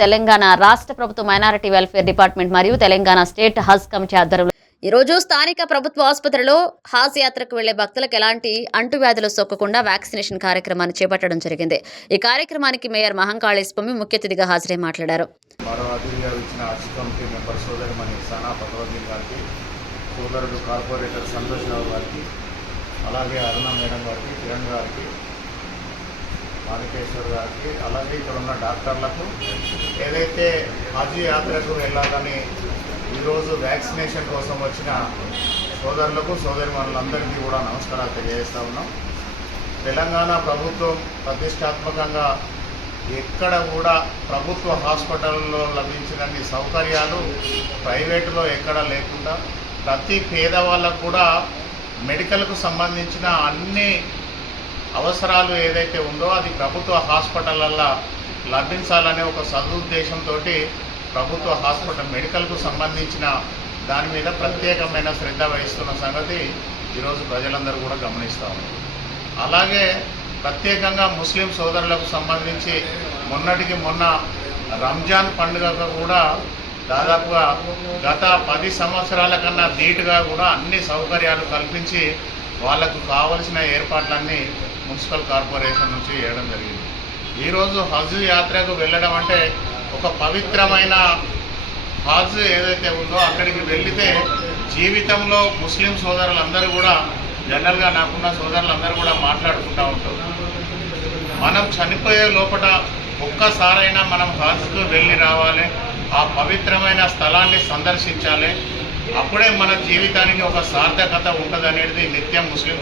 తెలంగాణ రాష్ట్ర ప్రభుత్వ minority welfare department మరియు తెలంగాణ స్టేట్ హజ్ కమిటీ ఆధ్వర్యంలో ఈరోజు స్థానిక ప్రభుత్వ ఆసుపత్రిలో హాజ్ యాత్రకు వెళ్లే భక్తులకు ఎలాంటి అంటువ్యాధులు సోకకుండా వ్యాక్సినేషన్ కార్యక్రమాన్ని చేపట్టడం జరిగింది. ఈ కార్యక్రమానికి మేయర్ మహంకాళి స్వామి ముఖ్య అతిథిగా హాజరై మాట్లాడారు. మరో అతిథిగా ఇచ్చిన హజ్ కమిటీ మెంబర్ సోదరిమణి సనా పటవర్ధన్ గారికి, సోదరుడు కార్పొరేటర్ సంతోష్ రావు గారికి, అలాగే అరుణ మేడం గారికి, కిరణ్ గారికి, మాణికేశ్వర్ గారికి, అలాగే ఇక్కడ ఉన్న డాక్టర్లకు, ఏదైతే హజ్ యాత్రకు వెళ్ళాలని ఈరోజు వ్యాక్సినేషన్ కోసం వచ్చిన సోదరులకు, సోదరిమణులందరికీ కూడా నమస్కారాలు తెలియజేస్తూ ఉన్నాం. తెలంగాణ ప్రభుత్వం ప్రతిష్టాత్మకంగా ఎక్కడ కూడా ప్రభుత్వ హాస్పిటల్లో లభించినన్ని సౌకర్యాలు ప్రైవేటులో ఎక్కడ లేకుండా ప్రతి పేదవాళ్ళకు కూడా మెడికల్కు సంబంధించిన అన్ని అవసరాలు ఏదైతే ఉందో అది ప్రభుత్వ హాస్పిటళ్ళల్లో లభించాలనే ఒక సదుద్దేశంతో ప్రభుత్వ హాస్పిటల్ మెడికల్కు సంబంధించిన దాని మీద ప్రత్యేకమైన శ్రద్ధ వహిస్తున్న సంగతి ఈరోజు ప్రజలందరూ కూడా గమనిస్తూ ఉన్నారు. అలాగే ప్రత్యేకంగా ముస్లిం సోదరులకు సంబంధించి మొన్నటికి మొన్న రంజాన్ పండుగకు కూడా దాదాపుగా గత 10 సంవత్సరాల కన్నా ధీటుగా కూడా అన్ని సౌకర్యాలు కల్పించి వాళ్లకు కావలసిన ఏర్పాట్లన్నీ మున్సిపల్ కార్పొరేషన్ నుంచి చేయడం జరిగింది. ఈరోజు హజ్ యాత్రకు వెళ్ళడం అంటే ఒక పవిత్రమైన హజ్ ఏదైతే ఉందో అక్కడికి వెళితే జీవితంలో ముస్లిం సోదరులందరూ కూడా జనరల్గా నాకున్న సోదరులందరూ కూడా మాట్లాడుకుంటూ ఉంటారు. మనం చనిపోయే లోపల ఒక్కసారైనా మనం హజ్కు వెళ్ళి రావాలి, ఆ పవిత్రమైన స్థలాన్ని సందర్శించాలి. అప్పుడే మన జీవితానికి ఒక సార్థకత ఉంటుంది అనేది నిత్యం ముస్లిం